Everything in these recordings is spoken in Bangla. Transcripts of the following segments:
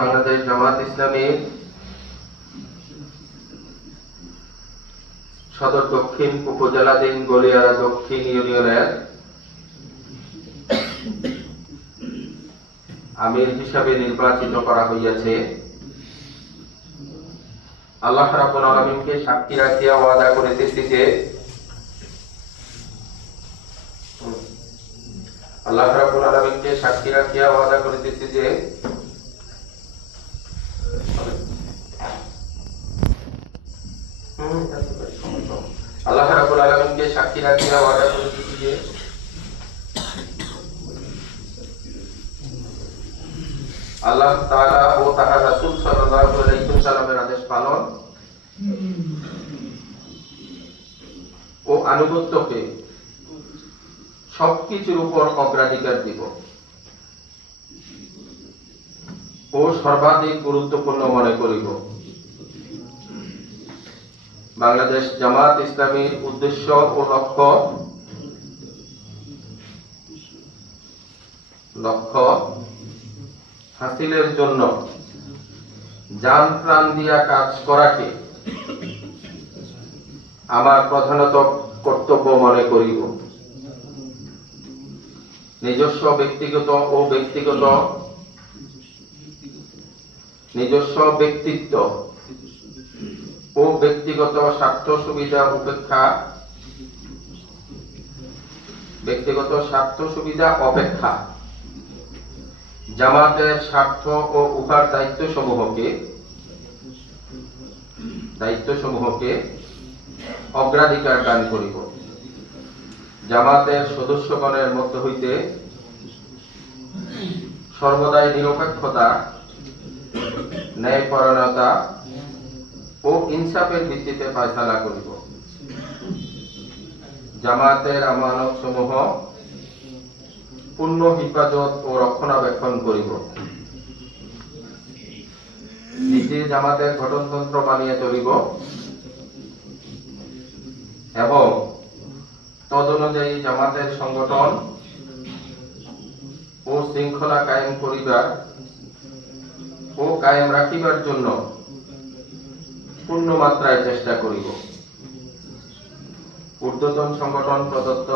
বাংলাদেশ জামাত ইসলামের সদর দক্ষিণ উপজেলাধীন গলিয়ারা দক্ষিণ ইউনিয়নের আমির হিসাবে নির্বাচিত করা হইয়াছে, আল্লাহ রাব্বুল আলামিনকে সাক্ষী রাখিয়া ওয়াদা করিতেছি যে আল্লাহ রাব্বুল আলামিনকে সাক্ষী রাখিয়া ওয়াদা করিতেছি যে। আল্লাহ রাব্বুল আলামিনকে সাক্ষী রাখিয়া ওয়াদা করিতেছি যে আল্লাহ তাআলা ও তাহার রাসূল সাল্লাল্লাহু আলাইহি ওয়াসাল্লামের আদেশ পালন ও আনুগত্যকে সবকিছুর উপর অগ্রাধিকার দিব। ও সর্বাধিক গুরুত্বপূর্ণ মনে করিব। বাংলাদেশ জামাত ইসলামীর উদ্দেশ্য ও লক্ষ্য লক্ষ্য হাসিলের জন্য যান প্রাণ দিয়া কাজ করাকে আমার প্রধানত কর্তব্য মনে করিব। নিজস্ব, ব্যক্তিগত ও ব্যক্তিগত। নিজস্ব, ব্যক্তিত্ব ও ব্যক্তিগত স্বার্থ সুবিধা উপেক্ষা। ব্যক্তিগত স্বার্থ সুবিধা অপেক্ষা। জামাতের স্বার্থ ও উহার দায়িত্ব সমূহকে দায়িত্ব সমূহকে অগ্রাধিকার দান করিব। জামাতের সদস্যগণের মধ্য হইতে সর্বদাই নিরপেক্ষতা, ন্যায়পরায়ণতা ও ইনসাফের ভিত্তিতে ফয়সালা করিব। জামাতের আমানত সমূহ পূর্ণ হিফাজত ও রক্ষণাবেক্ষণ করিব। নিজে জামাতের গঠনতন্ত্র মানিয়ে চলিব এবং তদনুযায়ী জামাতের সংগঠন ও শৃঙ্খলা কায়েম করিবার ও কায়েম রাখিবার জন্য পূর্ণ মাত্রায় চেষ্টা করিব। ঊর্ধ্বতন সংগঠন প্রদত্ত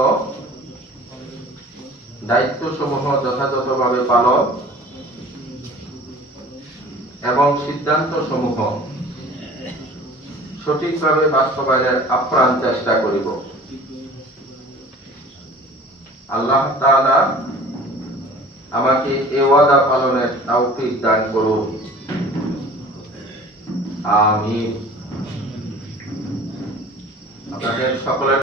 দায়িত্ব সমূহ যথাযথভাবে পালন এবং সিদ্ধান্ত সমূহ সঠিকভাবে বাস্তবায়নের আপ্রাণ চেষ্টা করিব। আল্লাহ তাআলা আমাকে এ ওয়াদা পালনের তৌফিক দান করুন। আমি আপনাদের সকলের